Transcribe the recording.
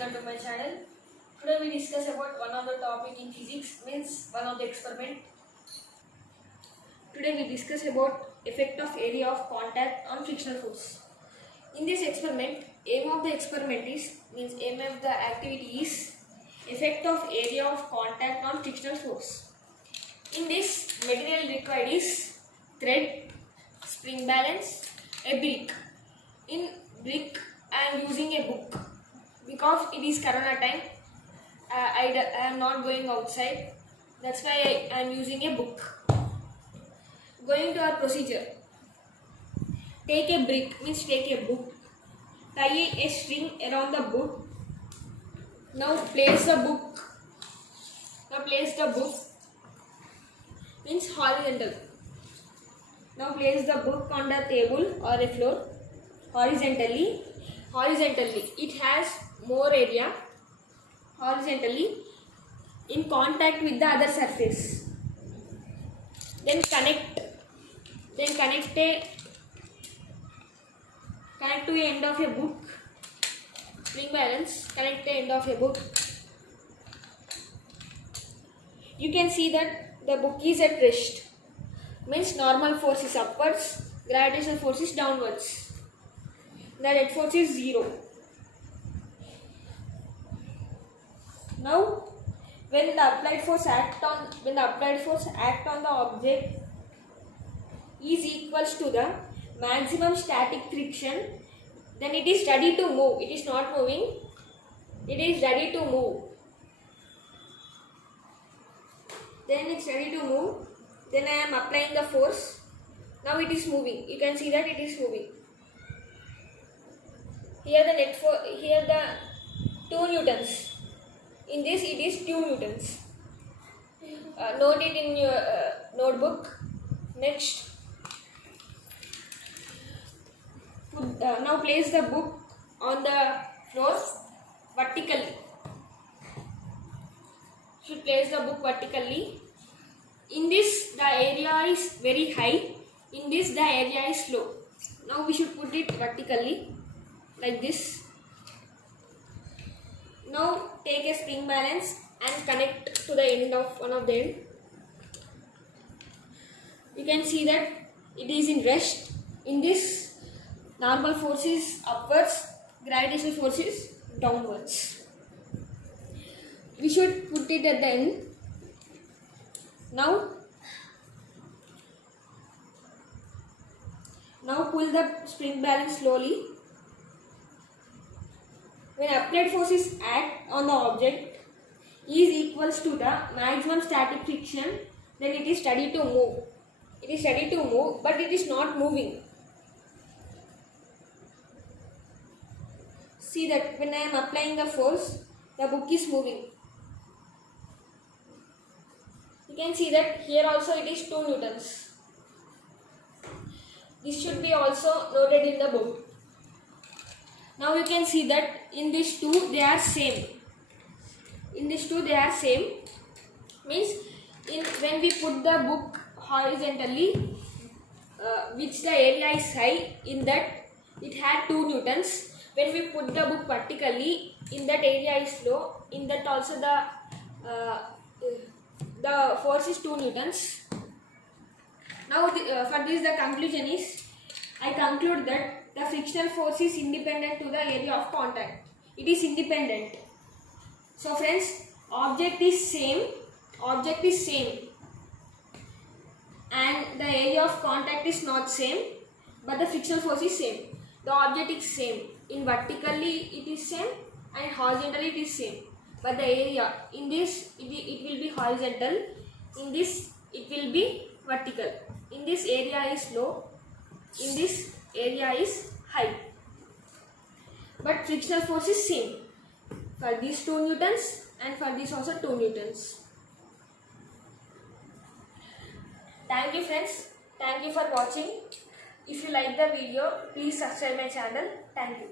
welcome to my channel. Today we discuss about one of the topic in physics, means one of the experiment. Today we discuss about effect of area of contact on frictional force. In this experiment, aim of the experiment is, aim of the activity is effect of area of contact on frictional force. In this, material required is thread, spring balance, a brick. In brick, I am using a book because it is corona time. I am not going outside. That's why I am using a book. Going to our procedure. Take a brick, take a book. Tie a string around the book. Now place the book. Means horizontal. Now place the book on the table or a floor. Horizontally, it has more area. Horizontally, in contact with the other surface. Then connect to the end of a book. Spring balance. Connect the end of a book. You can see that the book is at rest. Means normal force is upwards, gravitational force is downwards. The net force is 0. Now, when the applied force act on the object is equals to the maximum static friction, then it is ready to move. It is not moving. It is ready to move. Then it's ready to move. Then I am applying the force. Now it is moving. You can see that it is moving. Here the 2 newtons. In this it is 2 newtons. Note it in your notebook. Next. Now place the book on the floor vertically. Should place the book vertically. In this the area is very high. In this the area is low. Now we should put it vertically like this. Now take a spring balance and connect to the end of one of them. You can see that it is in rest. In this, normal force is upwards, gravitational force is downwards. We should put it at the end. Now pull the spring balance slowly. When applied force is act on the object is equals to the maximum static friction, then it is ready to move. It is ready to move, but it is not moving. See that when I am applying the force, the book is moving. You can see that here also it is 2 newtons. This should be also noted in the book. Now you can see that in these two they are same. Means when we put the book horizontally, which the area is high, in that it had 2 newtons. When we put the book vertically, in that area is low. In that also the force is 2 newtons. Now for this the conclusion is, I conclude that the frictional force is independent to the area of contact. It is independent. So friends, object is same and the area of contact is not same, but the frictional force is same. The object is same. In vertically it is same and horizontally it is same. But the area, in this it will be horizontal, in this it will be vertical. In this area is low, in this area is high. But frictional force is same for these 2 newtons and for this also 2 newtons. Thank you friends. Thank you for watching. If you like the video, please subscribe my channel. Thank you.